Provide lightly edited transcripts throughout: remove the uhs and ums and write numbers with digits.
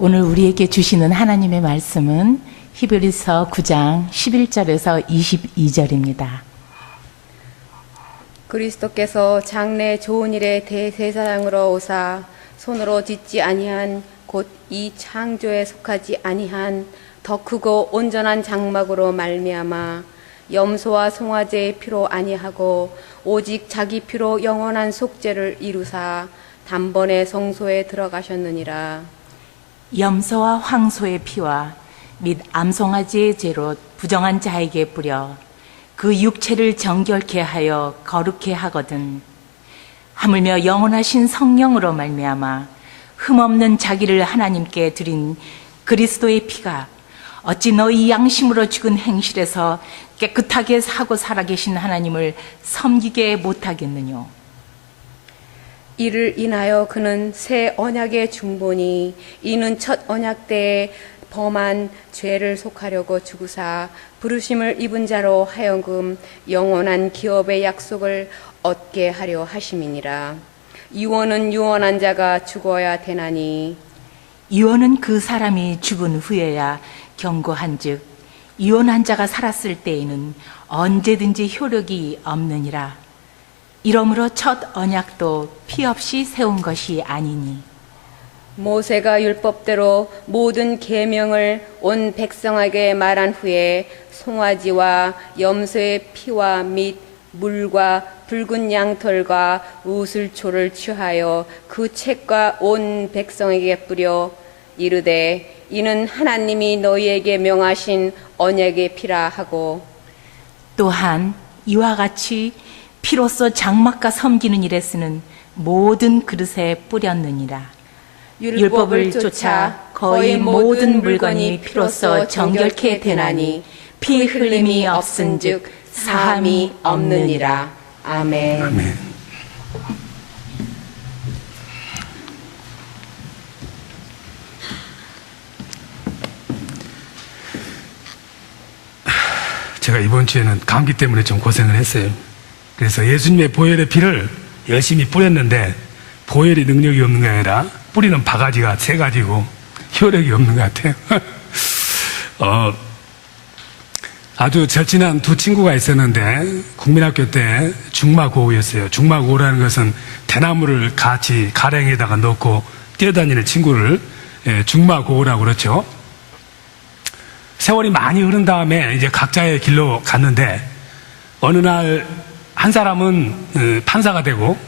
오늘 우리에게 주시는 하나님의 말씀은 히브리서 9장 11절에서 22절입니다. 그리스도께서 장래 좋은 일에 대제사장으로 오사 손으로 짓지 아니한 곧 이 창조에 속하지 아니한 더 크고 온전한 장막으로 말미암아 염소와 송아지의 피로 아니하고 오직 자기 피로 영원한 속죄를 이루사 단번에 성소에 들어가셨느니라. 염소와 황소의 피와 및 암송아지의 죄로 부정한 자에게 뿌려 그 육체를 정결케 하여 거룩케 하거든. 하물며 영원하신 성령으로 말미암아 흠없는 자기를 하나님께 드린 그리스도의 피가 어찌 너희 양심으로 죽은 행실에서 깨끗하게 사고 살아계신 하나님을 섬기게 못하겠느뇨. 이를 인하여 그는 새 언약의 중보니 이는 첫 언약 때에 범한 죄를 속하려고 죽으사 부르심을 입은 자로 하여금 영원한 기업의 약속을 얻게 하려 하심이니라. 유언은 유언한 자가 죽어야 되나니 유언은 그 사람이 죽은 후에야 경고한즉 유언한 자가 살았을 때에는 언제든지 효력이 없느니라. 이러므로 첫 언약도 피 없이 세운 것이 아니니 모세가 율법대로 모든 계명을 온 백성에게 말한 후에 송아지와 염소의 피와 및 물과 붉은 양털과 우슬초를 취하여 그 책과 온 백성에게 뿌려 이르되 이는 하나님이 너희에게 명하신 언약의 피라 하고 또한 이와 같이 피로써 장막과 섬기는 일에 쓰는 모든 그릇에 뿌렸느니라. 율법을 쫓아 거의 모든 물건이 피로써 정결케 되나니 피 흘림이 없은즉 사함이 없느니라. 아멘. 아멘. 제가 이번 주에는 감기 때문에 좀 고생을 했어요. 그래서 예수님의 보혈의 피를 열심히 뿌렸는데 보혈이 능력이 없는 게 아니라 뿌리는 바가지가 세 가지고 효력이 없는 것 같아요. 아주 절친한 두 친구가 있었는데 국민학교 때 중마고우였어요. 중마고우라는 것은 대나무를 같이 가랭이에다가 넣고 뛰어다니는 친구를 중마고우라고 그렇죠. 세월이 많이 흐른 다음에 이제 각자의 길로 갔는데 어느 날 한 사람은 판사가 되고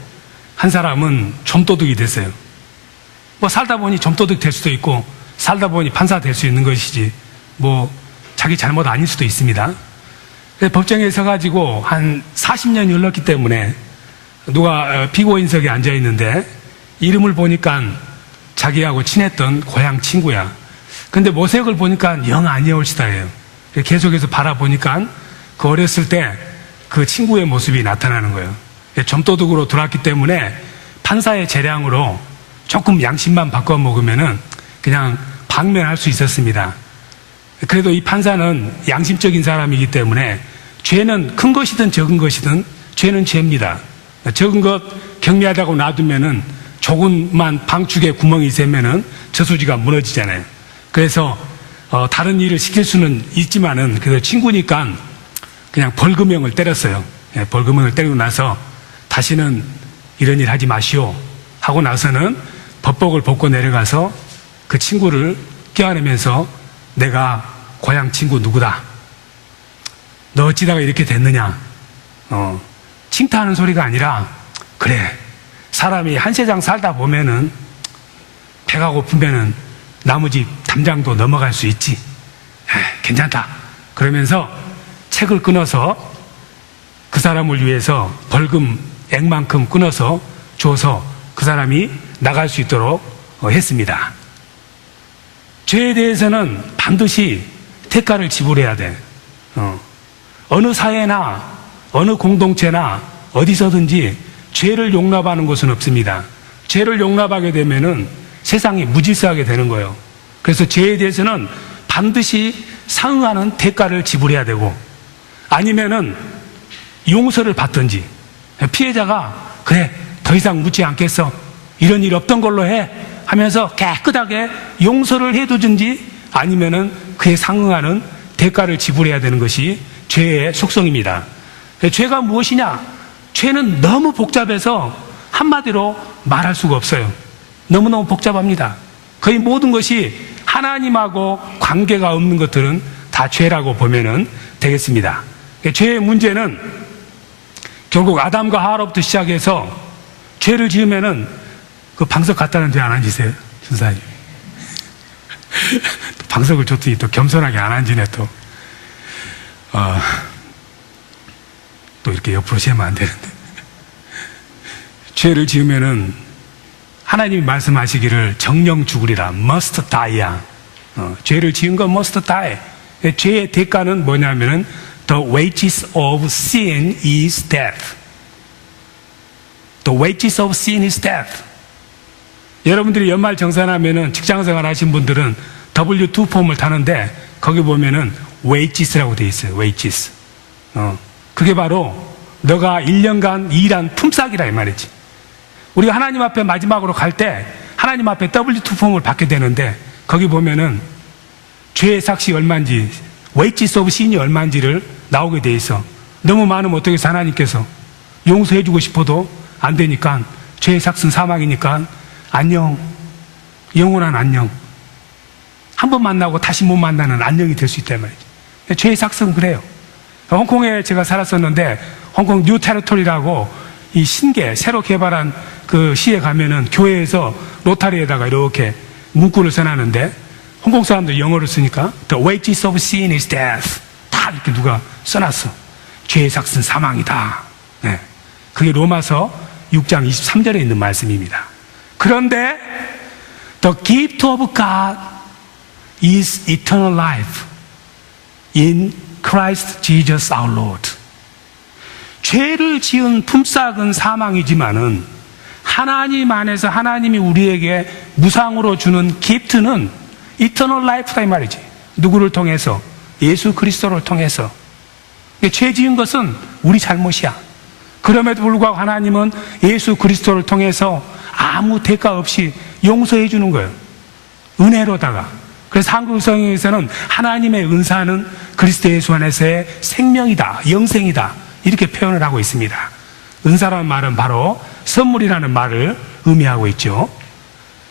한 사람은 좀도둑이 됐어요. 뭐 살다 보니 좀도둑 될 수도 있고 살다 보니 판사 될 수 있는 것이지 뭐 자기 잘못 아닐 수도 있습니다. 법정에 서가지고 한 40년이 흘렀기 때문에 누가 피고인석에 앉아 있는데 이름을 보니까 자기하고 친했던 고향 친구야. 근데 모색을 보니까 영 아니올시다예요. 계속해서 바라보니까 그 어렸을 때 그 친구의 모습이 나타나는 거예요. 좀도둑으로 들어왔기 때문에 판사의 재량으로 조금 양심만 바꿔 먹으면은 그냥 방면할 수 있었습니다. 그래도 이 판사는 양심적인 사람이기 때문에 죄는 큰 것이든 적은 것이든 죄는 죄입니다. 적은 것 경미하다고 놔두면은 조금만 방축에 구멍이 있으면은 저수지가 무너지잖아요. 그래서 다른 일을 시킬 수는 있지만은 그래도 친구니까 그냥 벌금형을 때렸어요. 벌금형을 때리고 나서 다시는 이런 일 하지 마시오 하고 나서는 법복을 벗고 내려가서 그 친구를 껴안으면서 내가 고향 친구 누구다. 너 어찌다가 이렇게 됐느냐. 칭찬하는 소리가 아니라 그래 사람이 한 세상 살다 보면은 배가 고프면은 나머지 담장도 넘어갈 수 있지. 괜찮다. 그러면서 책을 끊어서 그 사람을 위해서 벌금액만큼 끊어서 줘서 그 사람이 나갈 수 있도록 했습니다. 죄에 대해서는 반드시 대가를 지불해야 돼. 어느 사회나 어느 공동체나 어디서든지 죄를 용납하는 곳은 없습니다. 죄를 용납하게 되면은 세상이 무질서하게 되는 거예요. 그래서 죄에 대해서는 반드시 상응하는 대가를 지불해야 되고 아니면은 용서를 받든지 피해자가 그래 더 이상 묻지 않겠어 이런 일 없던 걸로 해 하면서 깨끗하게 용서를 해두든지 아니면은 그에 상응하는 대가를 지불해야 되는 것이 죄의 속성입니다. 죄가 무엇이냐? 죄는 너무 복잡해서 한마디로 말할 수가 없어요. 너무너무 복잡합니다. 거의 모든 것이 하나님하고 관계가 없는 것들은 다 죄라고 보면 되겠습니다. 죄의 문제는 결국 아담과 하와로부터 시작해서 죄를 지으면은 그 방석 갖다는 데 안 앉으세요? 준사님. 방석을 줬더니 또 겸손하게 안 앉으네 또. 또 이렇게 옆으로 세면 안 되는데. 죄를 지으면은 하나님이 말씀하시기를 정령 죽으리라. must die야. 죄를 지은 건 must die. 죄의 대가는 뭐냐면은 the wages of sin is death. The wages of sin is death. 여러분들이 연말 정산하면은 직장생활 하신 분들은 W2 폼을 타는데 거기 보면은 wages라고 되어 있어요. wages. 그게 바로 너가 1년간 일한 품삯이라 이 말이지. 우리가 하나님 앞에 마지막으로 갈 때 하나님 앞에 W2 폼을 받게 되는데 거기 보면은 죄의 삭시 얼마인지 wages of sin이 얼마인지를 나오게 돼 있어. 너무 많으면 어떻게 해서 하나님께서 용서해주고 싶어도 안 되니까 죄의 삭은 사망이니까 안녕, 영원한 안녕. 한 번 만나고 다시 못 만나는 안녕이 될 수 있단 말이죠. 죄의 삭은 그래요. 홍콩에 제가 살았었는데 홍콩 뉴 테리토리라고 이 신계 새로 개발한 그 시에 가면은 교회에서 로타리에다가 이렇게 문구를 써놨는데 홍콩 사람들 영어를 쓰니까 The wages of sin is death. 다 이렇게 누가 써놨어. 죄의 삭은 사망이다. 네. 그게 로마서 6장 23절에 있는 말씀입니다. 그런데 The gift of God is eternal life in Christ Jesus our Lord. 죄를 지은 품삯은 사망이지만은 하나님 안에서 하나님이 우리에게 무상으로 주는 기프트는 eternal life다 이 말이지. 누구를 통해서? 예수 그리스도를 통해서. 죄 지은 것은 우리 잘못이야. 그럼에도 불구하고 하나님은 예수 그리스도를 통해서 아무 대가 없이 용서해 주는 거예요. 은혜로다가. 그래서 한국 성경에서는 하나님의 은사는 그리스도 예수 안에서의 생명이다, 영생이다 이렇게 표현을 하고 있습니다. 은사라는 말은 바로 선물이라는 말을 의미하고 있죠.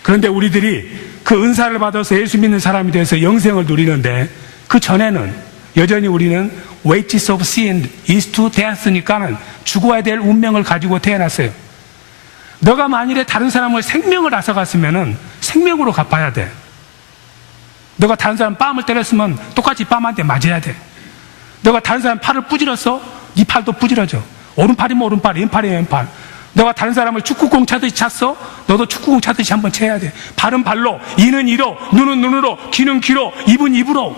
그런데 우리들이 그 은사를 받아서 예수 믿는 사람이 돼서 영생을 누리는데 그 전에는 여전히 우리는 wages of sin is to death니까는 죽어야 될 운명을 가지고 태어났어요. 너가 만일에 다른 사람을 생명을 앗아갔으면은 생명으로 갚아야 돼. 너가 다른 사람 뺨을 때렸으면 똑같이 뺨한테 맞아야 돼. 너가 다른 사람 팔을 부질렀어? 네 팔도 부질러져. 오른팔이면 오른팔, 왼팔이면 왼팔. 너가 다른 사람을 축구공 차듯이 찼어? 너도 축구공 차듯이 한번 쳐야 돼. 발은 발로, 이는 이로, 눈은 눈으로, 귀는 귀로, 입은 입으로,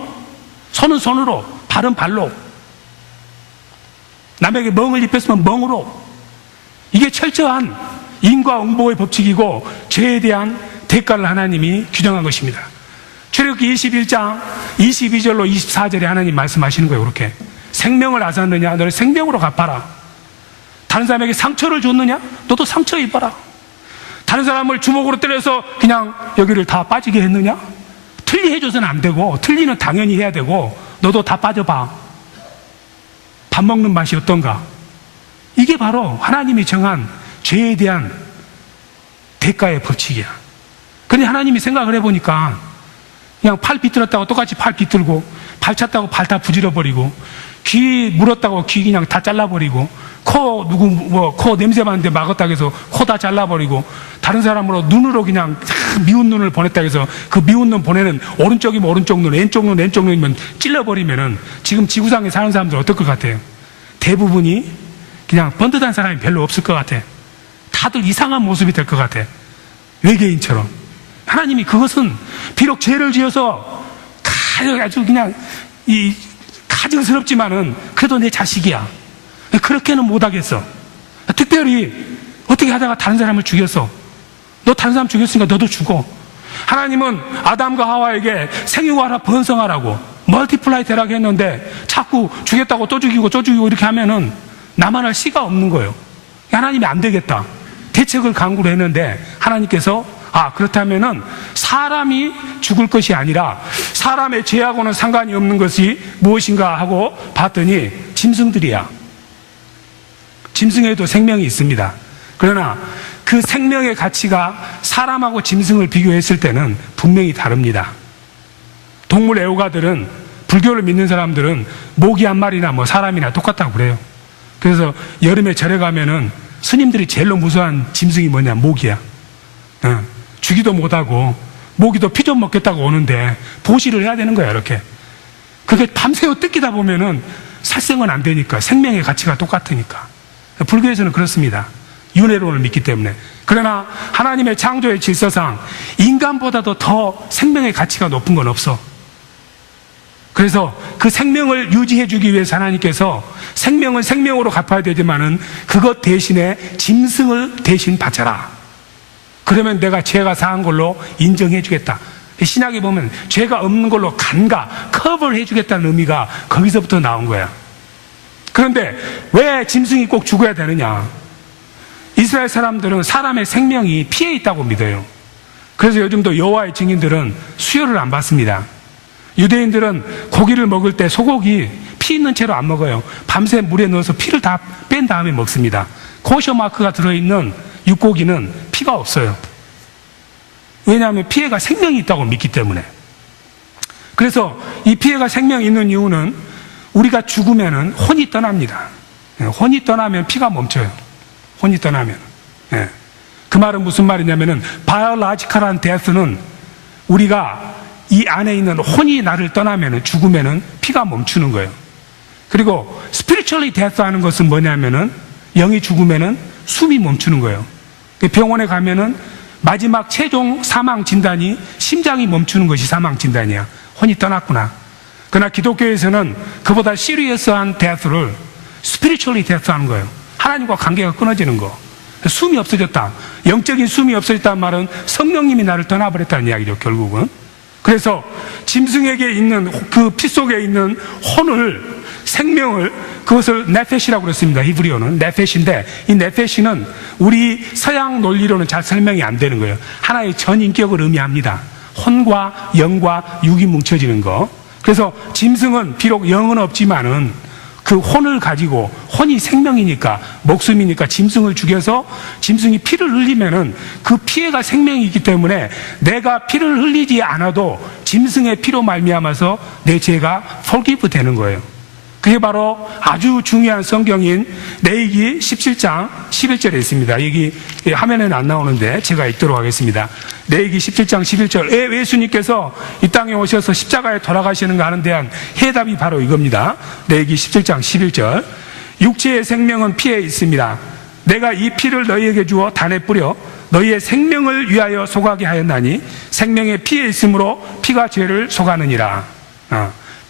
손은 손으로, 발은 발로. 남에게 멍을 입혔으면 멍으로. 이게 철저한 인과응보의 법칙이고 죄에 대한 대가를 하나님이 규정한 것입니다. 출애굽기 21장 22절로 24절에 하나님 말씀하시는 거예요. 그렇게 생명을 앗았느냐? 너를 생명으로 갚아라. 다른 사람에게 상처를 줬느냐? 너도 상처 입어라. 다른 사람을 주먹으로 때려서 그냥 여기를 다 빠지게 했느냐? 틀리 해줘서는 안 되고 틀리는 당연히 해야 되고 너도 다 빠져봐. 밥 먹는 맛이 어떤가? 이게 바로 하나님이 정한 죄에 대한 대가의 법칙이야. 그런데 하나님이 생각을 해보니까 그냥 팔 비틀었다고 똑같이 팔 비틀고 발 찼다고 발 다 부질러버리고 귀 물었다고 귀 그냥 다 잘라버리고 코 냄새 맡는데 막았다고 해서 코 다 잘라버리고 다른 사람으로 눈으로 그냥 미운 눈을 보냈다고 해서 그 미운 눈 보내는 오른쪽이면 오른쪽 눈, 왼쪽 눈이면 찔러버리면은 지금 지구상에 사는 사람들 어떨 것 같아요? 대부분이 그냥 번듯한 사람이 별로 없을 것 같아. 다들 이상한 모습이 될 것 같아. 외계인처럼. 하나님이 그것은 비록 죄를 지어서 아주 그냥 가증스럽지만은 그래도 내 자식이야. 그렇게는 못하겠어. 특별히 어떻게 하다가 다른 사람을 죽였어. 너 다른 사람 죽였으니까 너도 죽어. 하나님은 아담과 하와에게 생육하라 번성하라고 멀티플라이 되라고 했는데 자꾸 죽였다고 또 죽이고 이렇게 하면은 나만 할 씨가 없는 거예요. 하나님이 안 되겠다. 대책을 강구를 했는데 하나님께서 그렇다면은 사람이 죽을 것이 아니라 사람의 죄하고는 상관이 없는 것이 무엇인가 하고 봤더니 짐승들이야. 짐승에도 생명이 있습니다. 그러나 그 생명의 가치가 사람하고 짐승을 비교했을 때는 분명히 다릅니다. 동물 애호가들은, 불교를 믿는 사람들은 모기 한 마리나 뭐 사람이나 똑같다고 그래요. 그래서 여름에 절에 가면은 스님들이 제일로 무서워한 짐승이 뭐냐? 모기야. 죽이도 못하고 모기도 피 좀 먹겠다고 오는데 보시를 해야 되는 거야, 이렇게. 그게 밤새워 뜯기다 보면은 살생은 안 되니까, 생명의 가치가 똑같으니까. 불교에서는 그렇습니다. 윤회론을 믿기 때문에. 그러나 하나님의 창조의 질서상 인간보다도 더 생명의 가치가 높은 건 없어. 그래서 그 생명을 유지해 주기 위해서 하나님께서 생명은 생명으로 갚아야 되지만은 그것 대신에 짐승을 대신 바쳐라. 그러면 내가 죄가 사한 걸로 인정해 주겠다. 신약에 보면 죄가 없는 걸로 간가, 커버를 해 주겠다는 의미가 거기서부터 나온 거야. 그런데 왜 짐승이 꼭 죽어야 되느냐? 이스라엘 사람들은 사람의 생명이 피해 있다고 믿어요. 그래서 요즘도 여호와의 증인들은 수혈을 안 받습니다. 유대인들은 고기를 먹을 때 소고기 피 있는 채로 안 먹어요. 밤새 물에 넣어서 피를 다 뺀 다음에 먹습니다. 코셔 마크가 들어있는 육고기는 피가 없어요. 왜냐하면 피해가 생명이 있다고 믿기 때문에. 그래서 이 피해가 생명이 있는 이유는 우리가 죽으면은 혼이 떠납니다. 혼이 떠나면 피가 멈춰요. 혼이 떠나면. 그 말은 무슨 말이냐면은 biological한 death는 우리가 이 안에 있는 혼이 나를 떠나면은, 죽으면은 피가 멈추는 거예요. 그리고 spiritually death 하는 것은 뭐냐면은 영이 죽으면은 숨이 멈추는 거예요. 병원에 가면은 마지막 최종 사망 진단이 심장이 멈추는 것이 사망 진단이야. 혼이 떠났구나. 그러나 기독교에서는 그보다 시리어스한 death를 spiritually death 하는 거예요. 하나님과 관계가 끊어지는 거. 숨이 없어졌다. 영적인 숨이 없어졌다는 말은 성령님이 나를 떠나버렸다는 이야기죠, 결국은. 그래서 짐승에게 있는 그 피 속에 있는 혼을, 생명을, 그것을 네페시라고 그랬습니다. 히브리어는 네페시인데, 이 네페시는 우리 서양 논리로는 잘 설명이 안 되는 거예요. 하나의 전인격을 의미합니다. 혼과 영과 육이 뭉쳐지는 거. 그래서 짐승은 비록 영은 없지만은 그 혼을 가지고, 혼이 생명이니까, 목숨이니까 짐승을 죽여서 짐승이 피를 흘리면은 그 피해가 생명이 있기 때문에 내가 피를 흘리지 않아도 짐승의 피로 말미암아서 내 죄가 forgive 되는 거예요. 그게 바로 아주 중요한 성경인 레위기 17장 11절에 있습니다. 여기 화면에는 안 나오는데 제가 읽도록 하겠습니다. 레위기 17장 11절. 예수님께서 이 땅에 오셔서 십자가에 돌아가시는가 하는 데한 해답이 바로 이겁니다. 레위기 17장 11절. 육체의 생명은 피에 있습니다. 내가 이 피를 너희에게 주어 단에 뿌려 너희의 생명을 위하여 속하게 하였나니 생명의 피에 있으므로 피가 죄를 속하느니라.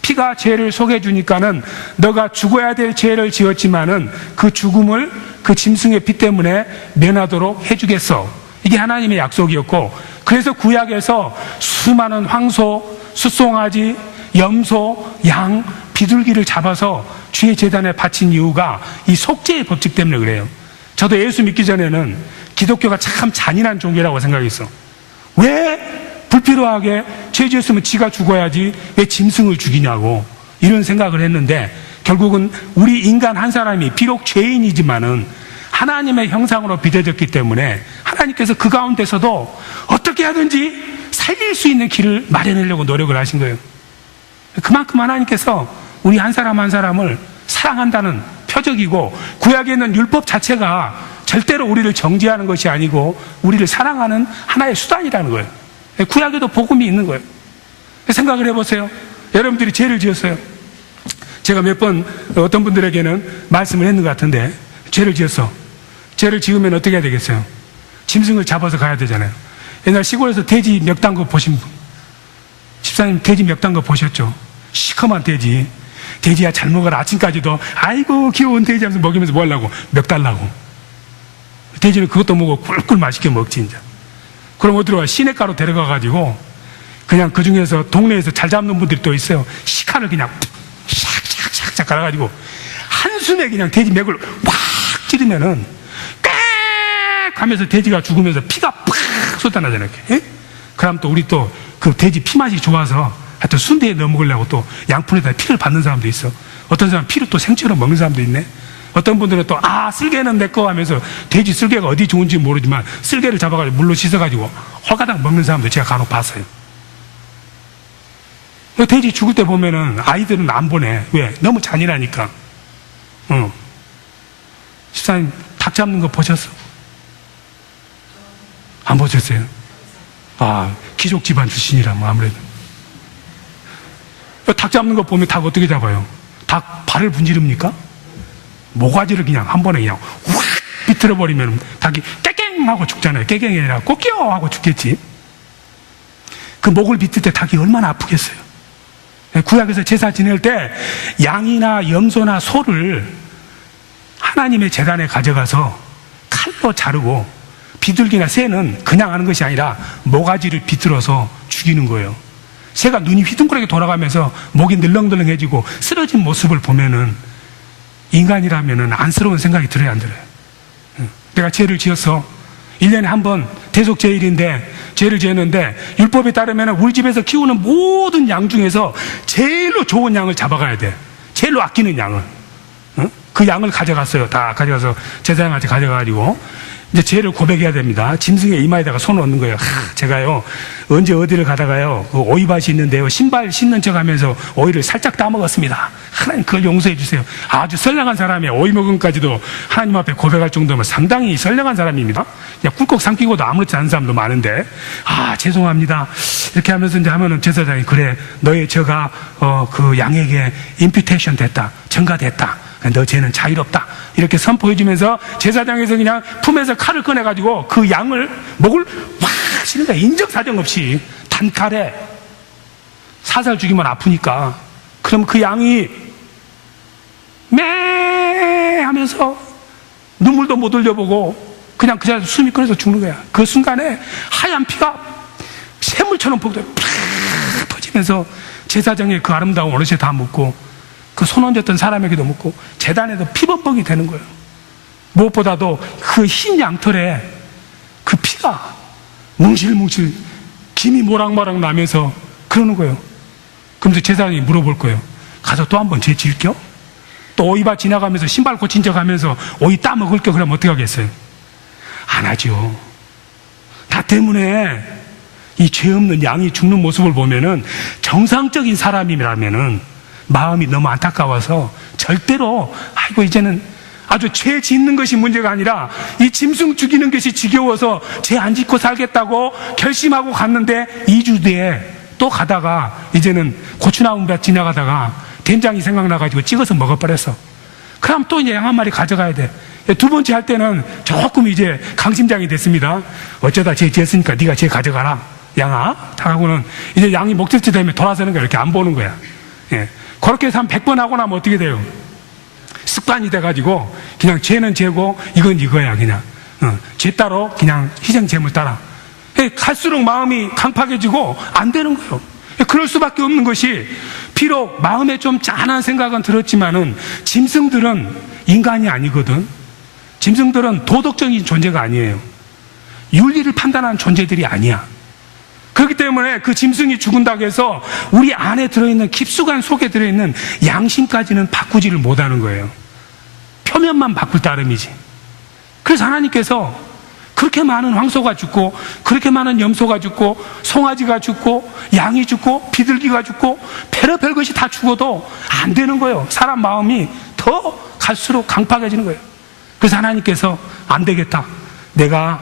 피가 죄를 속여주니까는 너가 죽어야 될 죄를 지었지만은 그 죽음을 그 짐승의 피 때문에 면하도록 해주겠어. 이게 하나님의 약속이었고, 그래서 구약에서 수많은 황소, 숫송아지, 염소, 양, 비둘기를 잡아서 주의 제단에 바친 이유가 이 속죄의 법칙 때문에 그래요. 저도 예수 믿기 전에는 기독교가 참 잔인한 종교라고 생각했어. 왜 불필요하게 죄 지었으면 지가 죽어야지 왜 짐승을 죽이냐고, 이런 생각을 했는데, 결국은 우리 인간 한 사람이 비록 죄인이지만은 하나님의 형상으로 빚어졌기 때문에 하나님께서 그 가운데서도 어떻게 하든지 살릴 수 있는 길을 마련하려고 노력을 하신 거예요. 그만큼 하나님께서 우리 한 사람 한 사람을 사랑한다는 표적이고, 구약에 있는 율법 자체가 절대로 우리를 정죄하는 것이 아니고 우리를 사랑하는 하나의 수단이라는 거예요. 구약에도 복음이 있는 거예요. 생각을 해보세요. 여러분들이 죄를 지었어요. 제가 몇 번 어떤 분들에게는 말씀을 했는 것 같은데, 죄를 지었어. 죄를 지으면 어떻게 해야 되겠어요? 짐승을 잡아서 가야 되잖아요. 옛날 시골에서 돼지 멱단 거 보신 분, 집사님 돼지 멱단 거 보셨죠? 시커먼 돼지. 돼지야 잘 먹어라. 아침까지도 아이고 귀여운 돼지 하면서 먹이면서 뭐 하려고? 멱 달라고. 돼지는 그것도 먹고 꿀꿀 맛있게 먹지 이제. 그럼 어디로 가? 시냇가로 데려가가지고 그냥 그 중에서 동네에서 잘 잡는 분들이 또 있어요. 시카를 그냥 샥샥샥 갈아가지고 한숨에 그냥 돼지 맥을 확 찌르면은 꽥 하면서 돼지가 죽으면서 피가 팍 쏟아나잖아요. 이렇게. 예? 그럼 또 우리 또 그 돼지 피맛이 좋아서 하여튼 순대에 넣어 먹으려고 또 양푼에다 피를 받는 사람도 있어. 어떤 사람은 피를 또 생채로 먹는 사람도 있네. 어떤 분들은 또, 쓸개는 내 거 하면서 돼지 쓸개가 어디 좋은지 모르지만 쓸개를 잡아가지고 물로 씻어가지고 홀가닥 먹는 사람도 제가 간혹 봤어요. 돼지 죽을 때 보면은 아이들은 안 보내. 왜? 너무 잔인하니까. 집사님, 닭 잡는 거 보셨어? 안 보셨어요? 귀족 집안 출신이라 뭐 아무래도. 닭 잡는 거 보면 닭 어떻게 잡아요? 닭 발을 분지릅니까? 모가지를 그냥 한 번에 그냥 확 비틀어 버리면 닭이 깨갱 하고 죽잖아요. 깨갱이 아니라 꼬끼요 하고 죽겠지. 그 목을 비틀 때 닭이 얼마나 아프겠어요. 구약에서 제사 지낼 때 양이나 염소나 소를 하나님의 제단에 가져가서 칼로 자르고, 비둘기나 새는 그냥 하는 것이 아니라 모가지를 비틀어서 죽이는 거예요. 새가 눈이 휘둥그레게 돌아가면서 목이 늘렁늘렁해지고 쓰러진 모습을 보면은 인간이라면은 안쓰러운 생각이 들어야 안 들어요? 내가 죄를 지었어. 1년에 한 번 대속 제일인데 죄를 지었는데, 율법에 따르면 우리 집에서 키우는 모든 양 중에서 제일로 좋은 양을 잡아가야 돼. 제일로 아끼는 양을. 그 양을 가져갔어요. 다 가져가서 제사장한테 가져가가지고 이제 죄를 고백해야 됩니다. 짐승의 이마에다가 손을 얹는 거예요. 제가요, 언제 어디를 가다가요, 그 오이밭이 있는데요, 신발 신는 척 하면서 오이를 살짝 따먹었습니다. 하나님 그걸 용서해 주세요. 아주 선량한 사람이에요. 오이 먹음까지도 하나님 앞에 고백할 정도면 상당히 선량한 사람입니다. 그냥 꿀꺽 삼키고도 아무렇지 않은 사람도 많은데, 죄송합니다. 이렇게 하면서 이제 하면은 제사장이, 그래, 너의 죄가 그 양에게 임퓨테이션 됐다. 전가됐다. 너 죄는 자유롭다. 이렇게 선포해주면서 제사장에서 그냥 품에서 칼을 꺼내가지고 그 양을, 목을 확 치는 거야. 인정사정 없이. 단칼에. 사살 죽이면 아프니까. 그럼 그 양이 매 하면서 눈물도 못 흘려보고 그냥 그 자리에서 숨이 끊어서 죽는 거야. 그 순간에 하얀 피가 샘물처럼 퍼지면서 제사장의 그 아름다운 어르신에 다 묻고, 그 손 얹었던 사람에게도 묻고, 제단에도 피범벅이 되는 거예요. 무엇보다도 그 흰 양털에 그 피가 뭉실뭉실 김이 모락모락 나면서 그러는 거예요. 그러면서 제사장이 물어볼 거예요. 가서 또 한 번 죄 지을겨? 또 오이밭 지나가면서 신발 고친 척 하면서 오이 따먹을겨? 그러면 어떻게 하겠어요? 안 하죠. 나 때문에 이 죄 없는 양이 죽는 모습을 보면은, 정상적인 사람이라면은 마음이 너무 안타까워서 절대로, 아이고 이제는 아주 죄 짓는 것이 문제가 아니라 이 짐승 죽이는 것이 지겨워서 죄 안 짓고 살겠다고 결심하고 갔는데, 2주 뒤에 또 가다가 이제는 고추나무 밭 지나가다가 된장이 생각나가지고 찍어서 먹어버렸어. 그럼 또 이제 양 한 마리 가져가야 돼. 두 번째 할 때는 조금 이제 강심장이 됐습니다. 어쩌다 죄 지었으니까 네가 죄 가져가라, 양아. 하고는 이제 양이 목적지 되면 돌아서는 거야. 이렇게 안 보는 거야. 예. 그렇게 해서 한 100번 하고 나면 어떻게 돼요? 습관이 돼가지고 그냥 죄는 죄고 이건 이거야. 그냥 죄 따로 그냥 희생 제물 따라. 갈수록 마음이 강팍해지고 안 되는 거예요. 그럴 수밖에 없는 것이, 비록 마음에 좀 짠한 생각은 들었지만은 짐승들은 인간이 아니거든. 짐승들은 도덕적인 존재가 아니에요. 윤리를 판단하는 존재들이 아니야. 그렇기 때문에 그 짐승이 죽은다고 해서 우리 안에 들어있는, 깊숙한 속에 들어있는 양심까지는 바꾸지를 못하는 거예요. 표면만 바꿀 따름이지. 그래서 하나님께서 그렇게 많은 황소가 죽고, 그렇게 많은 염소가 죽고, 송아지가 죽고, 양이 죽고, 비둘기가 죽고, 별의별 것이 다 죽어도 안 되는 거예요. 사람 마음이 더 갈수록 강팍해지는 거예요. 그래서 하나님께서 안 되겠다, 내가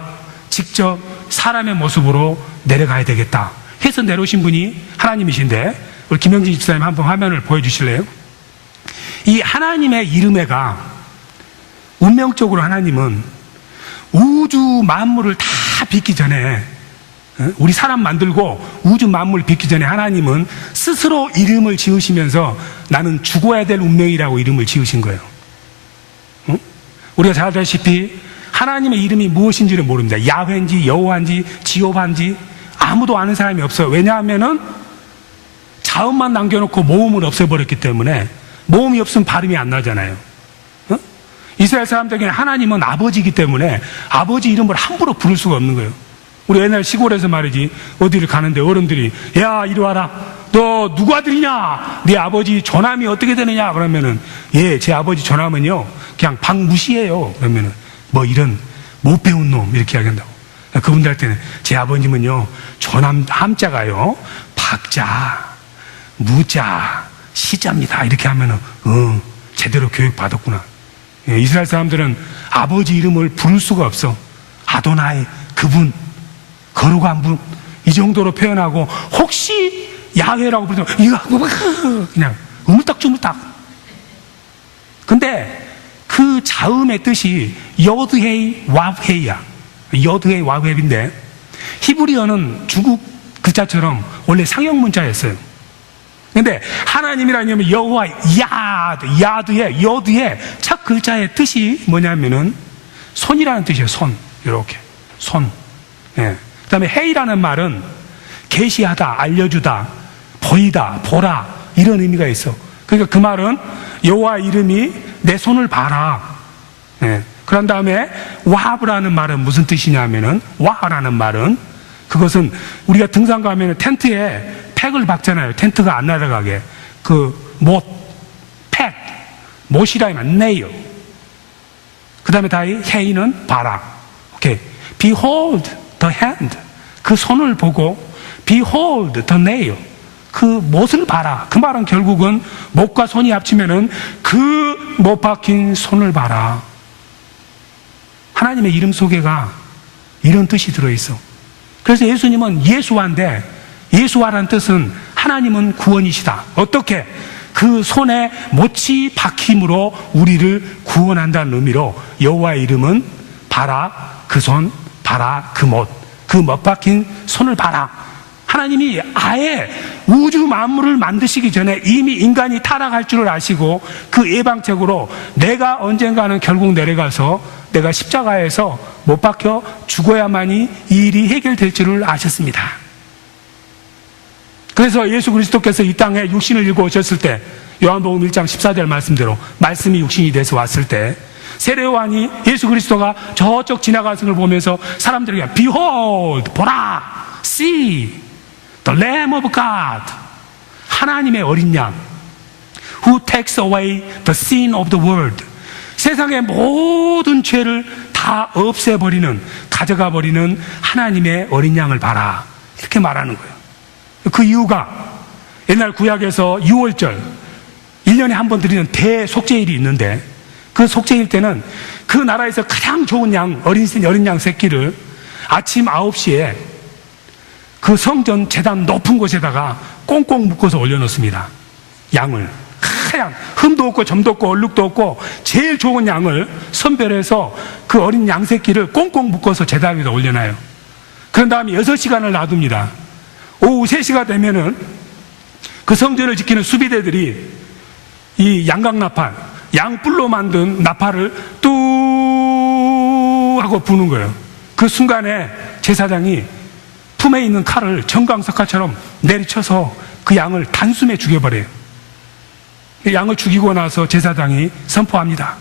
직접 사람의 모습으로 내려가야 되겠다 해서 내려오신 분이 하나님이신데, 우리 김영진 집사님 한번 화면을 보여주실래요? 이 하나님의 이름에가, 운명적으로 하나님은 우주 만물을 다 빚기 전에, 우리 사람 만들고 우주 만물 빚기 전에 하나님은 스스로 이름을 지으시면서 나는 죽어야 될 운명이라고 이름을 지으신 거예요. 우리가 잘 알다시피 하나님의 이름이 무엇인지를 모릅니다. 야훼인지 여호와인지 지호반지 아무도 아는 사람이 없어요. 왜냐하면은 자음만 남겨놓고 모음을 없애버렸기 때문에, 모음이 없으면 발음이 안 나잖아요. 이스라엘 사람들에게는 하나님은 아버지이기 때문에 아버지 이름을 함부로 부를 수가 없는 거예요. 우리 옛날 시골에서 말이지, 어디를 가는데 어른들이, 야, 이리 와라. 너 누구 아들이냐? 네 아버지 조남이 어떻게 되느냐? 그러면은, 예, 제 아버지 조남은요, 그냥 박무시예요. 그러면은, 뭐 이런 못 배운 놈, 이렇게 이야기한다고. 그분들한테는, 제 아버님은요, 조남 함자가요, 박자, 무자, 시자입니다. 이렇게 하면은, 제대로 교육받았구나. 예, 이스라엘 사람들은 아버지 이름을 부를 수가 없어. 아도나이, 그분, 거룩한 분, 이 정도로 표현하고, 혹시 야훼라고 부르면, 이거, 그냥, 우물딱주물딱. 근데, 그 자음의 뜻이, 여드헤이 와브헤이야. 여드헤이 와브헤인데, 히브리어는 중국 글자처럼 원래 상형 문자였어요. 근데, 하나님이라는 이름은 여호와 야드의, 여드의 첫 글자의 뜻이 뭐냐면은, 손이라는 뜻이에요, 손. 이렇게. 손. 예. 그 다음에 헤이라는 말은 계시하다, 알려주다, 보이다, 보라, 이런 의미가 있어. 그러니까 그 말은 여호와 이름이 내 손을 봐라. 예. 그런 다음에 와하브라는 말은 무슨 뜻이냐면은, 와하라는 말은, 그것은 우리가 등산 가면은 텐트에 팩을 박잖아요. 텐트가 안 날아가게. 그 못, 팩, 못이라면 네일. 그 다음에 다이 헤이는 봐라. 오케이. Behold the hand. 그 손을 보고, behold the nail. 그 못을 봐라. 그 말은 결국은 못과 손이 합치면은 그 못 박힌 손을 봐라. 하나님의 이름 속에가 이런 뜻이 들어있어. 그래서 예수님은 예수와인데, 예수와라는 뜻은 하나님은 구원이시다. 어떻게? 그 손에 못이 박힘으로 우리를 구원한다는 의미로 여호와의 이름은 봐라, 그 손, 봐라, 그 못, 그 못 박힌 손을 봐라. 하나님이 아예 우주 만물을 만드시기 전에 이미 인간이 타락할 줄을 아시고 그 예방책으로 내가 언젠가는 결국 내려가서 내가 십자가에서 못 박혀 죽어야만이 이 일이 해결될 줄을 아셨습니다. 그래서 예수 그리스도께서 이 땅에 육신을 입고 오셨을 때, 요한복음 1장 14절 말씀대로 말씀이 육신이 돼서 왔을 때, 세례 요한이 예수 그리스도가 저쪽 지나가는 걸 보면서 사람들에게 Behold, 보라, See, the Lamb of God, 하나님의 어린 양, Who takes away the sin of the world, 세상의 모든 죄를 다 없애버리는, 가져가 버리는 하나님의 어린 양을 봐라, 이렇게 말하는 거예요. 그 이유가 옛날 구약에서 6월절 1년에 한 번 드리는 대속죄일이 있는데, 그 속죄일 때는 그 나라에서 가장 좋은 양, 어린 양 새끼를 아침 9시에 그 성전 제단 높은 곳에다가 꽁꽁 묶어서 올려놓습니다. 양을 하얀, 흠도 없고 점도 없고 얼룩도 없고 제일 좋은 양을 선별해서 그 어린 양 새끼를 꽁꽁 묶어서 제단 위에다 올려놔요. 그런 다음에 6시간을 놔둡니다. 오후 3시가 되면은 그 성전을 지키는 수비대들이 이 양각나팔, 양뿔로 만든 나팔을 뚜 하고 부는 거예요. 그 순간에 제사장이 품에 있는 칼을 정광석칼처럼 내리쳐서 그 양을 단숨에 죽여버려요. 양을 죽이고 나서 제사장이 선포합니다.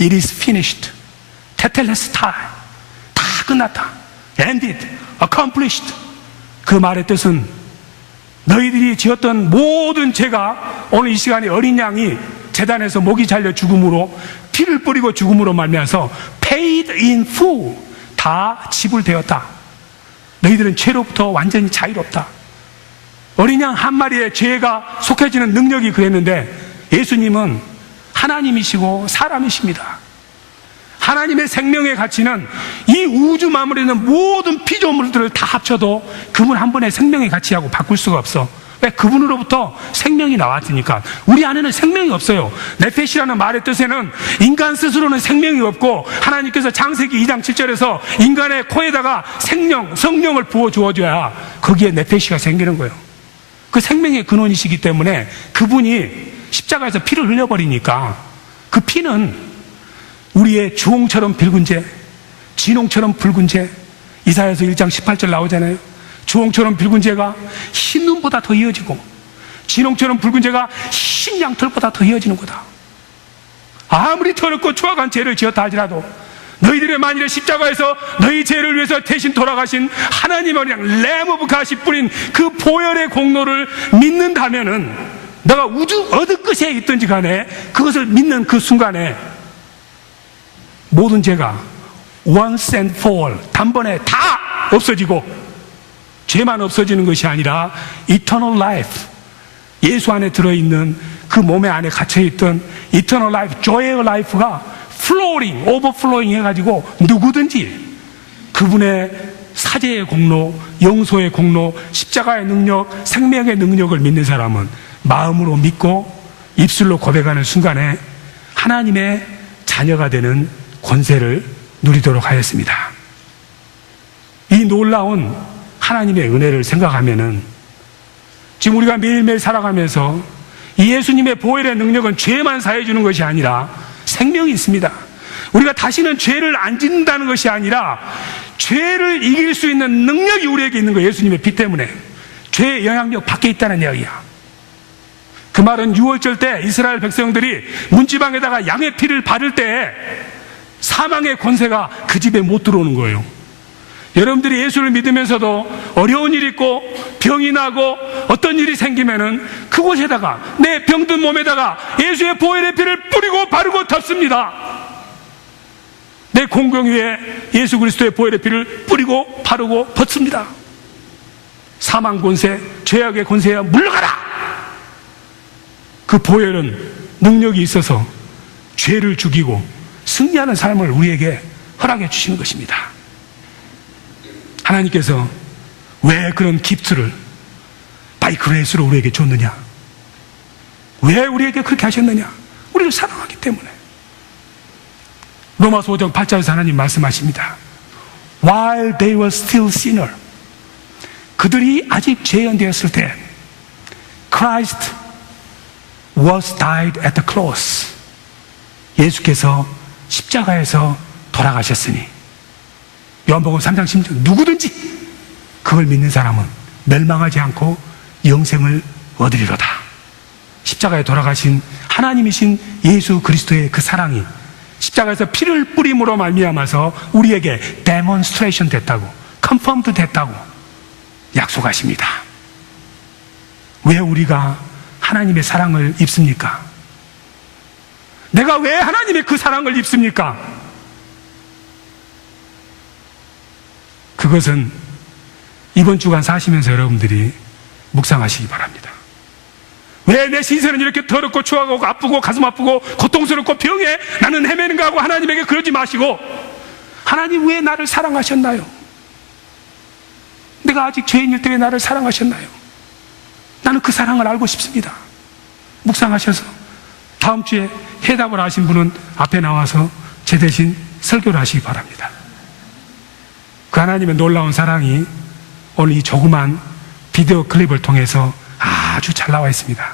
It is finished. 테텔레스타이. 다 끝났다. Ended. Accomplished. 그 말의 뜻은 너희들이 지었던 모든 죄가 오늘 이 시간에 어린 양이 제단에서 목이 잘려 죽음으로, 피를 뿌리고 죽음으로 말미암아서 paid in full, 다 지불되었다. 너희들은 죄로부터 완전히 자유롭다. 어린 양 한 마리의 죄가 속해지는 능력이 그랬는데, 예수님은 하나님이시고 사람이십니다. 하나님의 생명의 가치는 이 우주 만물에 있는 모든 피조물들을 다 합쳐도 그분 한 분의 생명의 가치하고 바꿀 수가 없어. 왜? 그분으로부터 생명이 나왔으니까. 우리 안에는 생명이 없어요. 네페시라는 말의 뜻에는 인간 스스로는 생명이 없고, 하나님께서 창세기 2장 7절에서 인간의 코에다가 생명, 성령을 부어 주어줘야 거기에 네페시가 생기는 거예요. 그 생명의 근원이시기 때문에 그분이 십자가에서 피를 흘려버리니까 그 피는 우리의 주홍처럼 붉은 죄, 진홍처럼 붉은 죄, 이사야서 1장 18절 나오잖아요. 주홍처럼 붉은 죄가 흰 눈보다 더 이어지고, 진홍처럼 붉은 죄가 흰 양털보다 더 이어지는 거다. 아무리 더럽고 추악한 죄를 지었다 할지라도 너희들의 만일에 십자가에서 너희 죄를 위해서 대신 돌아가신 하나님의 그냥 램 오브 갓이 뿌린 그 보혈의 공로를 믿는다면은 너가 우주 어느 끝에 있든지 간에 그것을 믿는 그 순간에 모든 죄가 once and for all 단번에 다 없어지고 죄만 없어지는 것이 아니라 eternal life, 예수 안에 들어있는 그 몸의 안에 갇혀있던 eternal life, joy의 life가 flowing, overflowing 해가지고 누구든지 그분의 사죄의 공로, 용서의 공로, 십자가의 능력, 생명의 능력을 믿는 사람은 마음으로 믿고 입술로 고백하는 순간에 하나님의 자녀가 되는 권세를 누리도록 하였습니다. 이 놀라운 하나님의 은혜를 생각하면은 지금 우리가 매일매일 살아가면서 이 예수님의 보혈의 능력은 죄만 사해 주는 것이 아니라 생명이 있습니다. 우리가 다시는 죄를 안 짓는다는 것이 아니라 죄를 이길 수 있는 능력이 우리에게 있는 거예요. 예수님의 피 때문에. 죄의 영향력 밖에 있다는 이야기야. 그 말은 유월절 때 이스라엘 백성들이 문지방에다가 양의 피를 바를 때 사망의 권세가 그 집에 못 들어오는 거예요. 여러분들이 예수를 믿으면서도 어려운 일이 있고 병이 나고 어떤 일이 생기면은 그곳에다가 내 병든 몸에다가 예수의 보혈의 피를 뿌리고 바르고 덮습니다. 내 공경 위에 예수 그리스도의 보혈의 피를 뿌리고 바르고 벗습니다. 사망 권세, 죄악의 권세야 물러가라. 그 보혈은 능력이 있어서 죄를 죽이고 승리하는 삶을 우리에게 허락해 주시는 것입니다. 하나님께서 왜 그런 기프트를 바이 그레이스로 우리에게 줬느냐? 왜 우리에게 그렇게 하셨느냐? 우리를 사랑하기 때문에. 로마서 5장 8절에서 하나님 말씀하십니다. While they were still sinner, 그들이 아직 죄인되었을 때 Christ was died at the cross. 예수께서 십자가에서 돌아가셨으니 요한복음 3장 16절 누구든지 그걸 믿는 사람은 멸망하지 않고 영생을 얻으리로다. 십자가에 돌아가신 하나님이신 예수 그리스도의 그 사랑이 십자가에서 피를 뿌림으로 말미암아서 우리에게 데몬스트레이션 됐다고, 컨펌드 됐다고 약속하십니다. 왜 우리가 하나님의 사랑을 입습니까? 내가 왜 하나님의 그 사랑을 입습니까? 그것은 이번 주간 사시면서 여러분들이 묵상하시기 바랍니다. 왜 내 신세는 이렇게 더럽고 추하고 아프고 가슴 아프고 고통스럽고 병에 나는 헤매는가 하고 하나님에게 그러지 마시고, 하나님 왜 나를 사랑하셨나요? 내가 아직 죄인일 때 왜 나를 사랑하셨나요? 나는 그 사랑을 알고 싶습니다. 묵상하셔서 다음 주에 해답을 아신 분은 앞에 나와서 제 대신 설교를 하시기 바랍니다. 그 하나님의 놀라운 사랑이 오늘 이 조그만 비디오 클립을 통해서 아주 잘 나와 있습니다.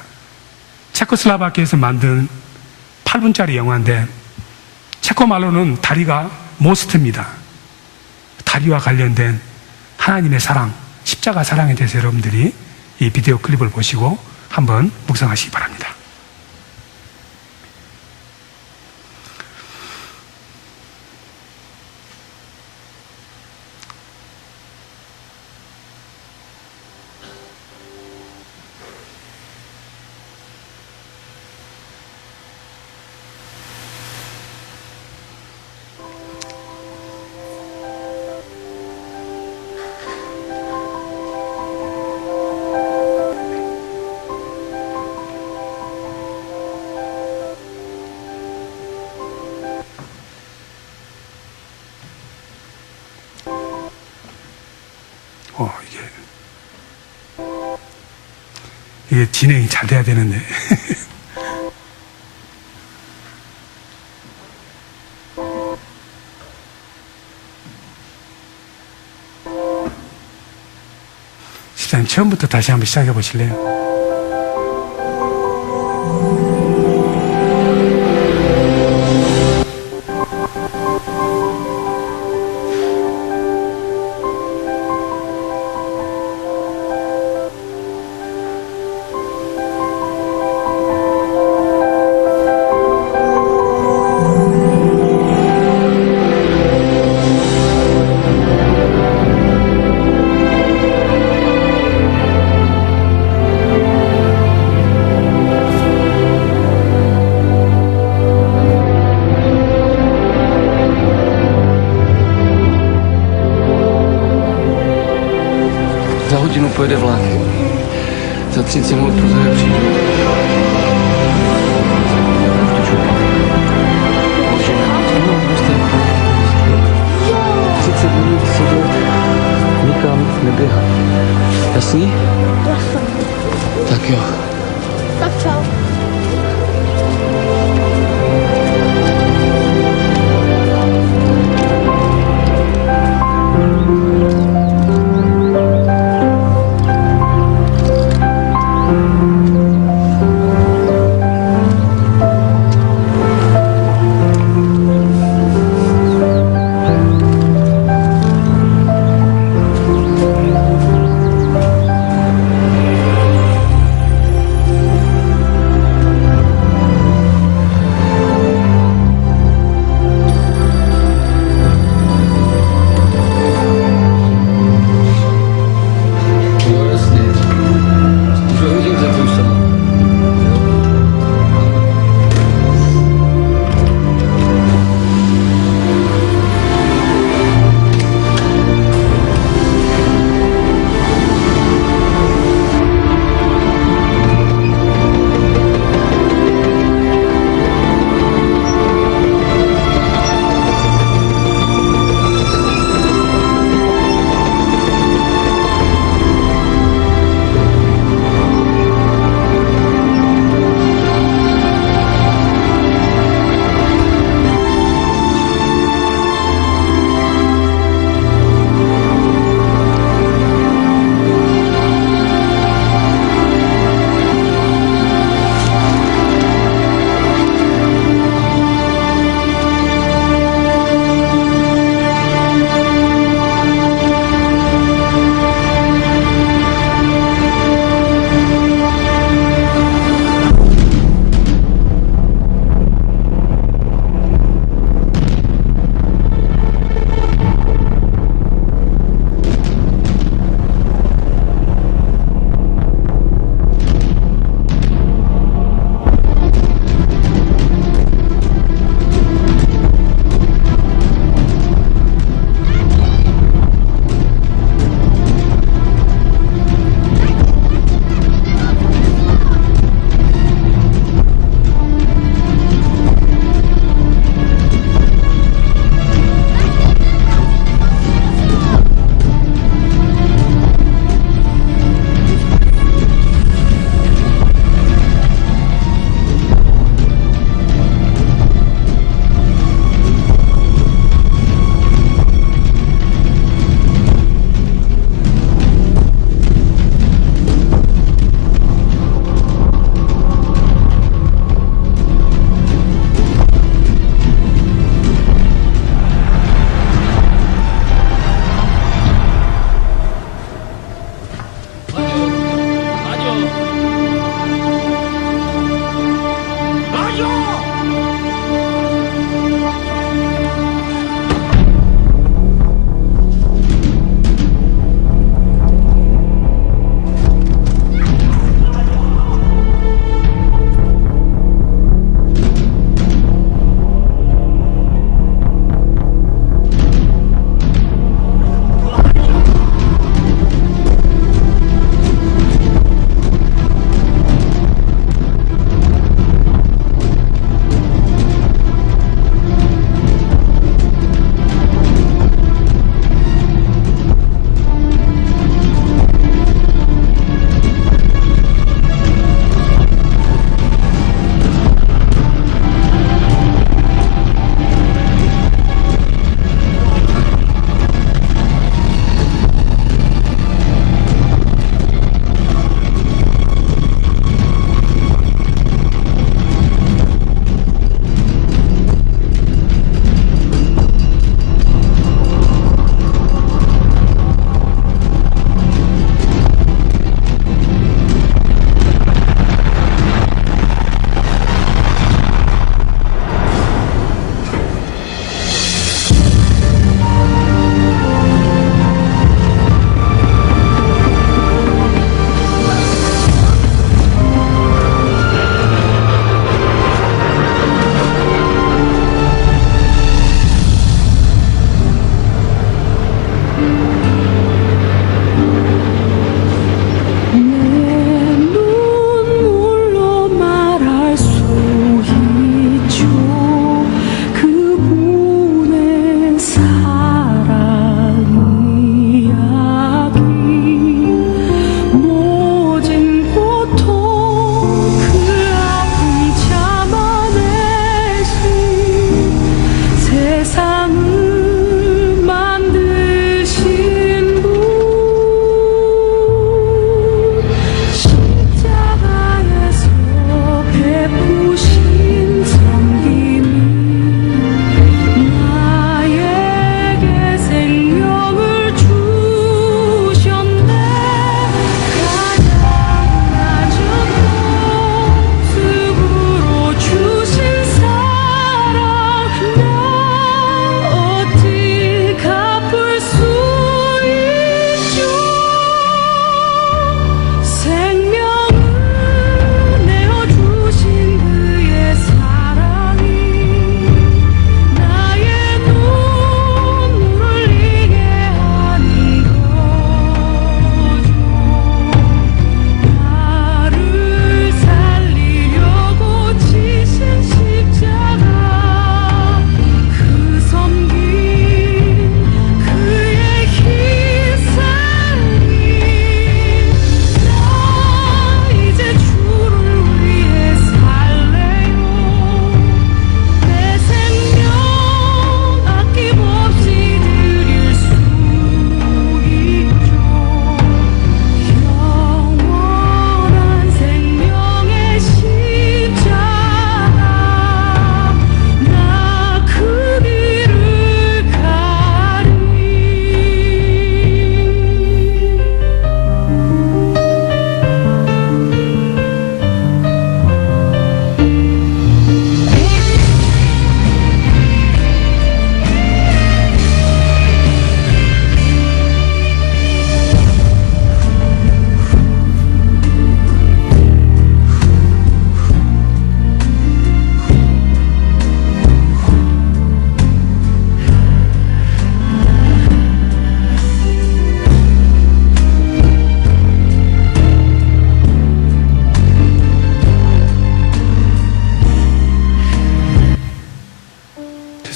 체코슬라바키아에서 만든 8분짜리 영화인데, 체코 말로는 다리가 모스트입니다. 다리와 관련된 하나님의 사랑, 십자가 사랑에 대해서 여러분들이 이 비디오 클립을 보시고 한번 묵상하시기 바랍니다. 이게 진행이 잘 돼야 되는데. 집사님, 처음부터 다시 한번 시작해 보실래요? pojede vlak. Za 30 minut po zajel přijdu. No, prostě 30 minut sedět, nikam neběhat. Jasný? Jasně. Tak jo. Tak čau.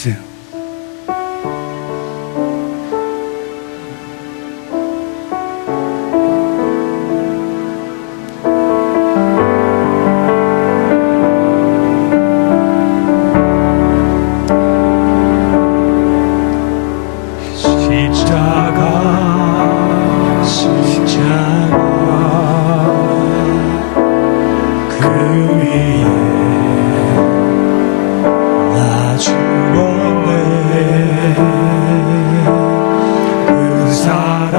있어요. 십자가 그 위에 나 죽었네. 그 사랑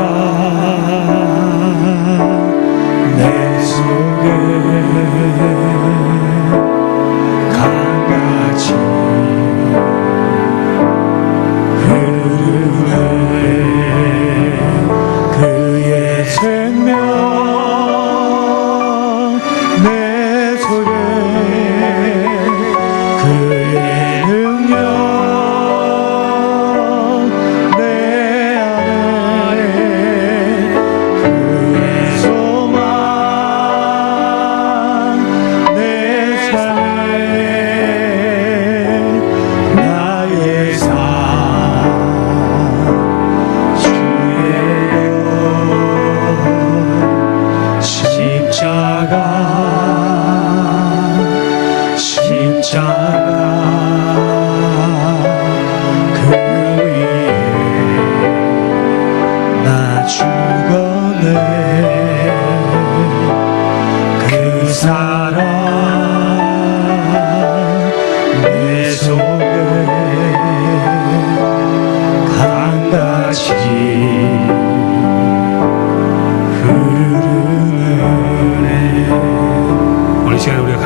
내 속에 강같이 흐르네. 그의 생명 내 속에 그의 능력 내 안에 그의 소망 내 삶에 나의 삶 십자가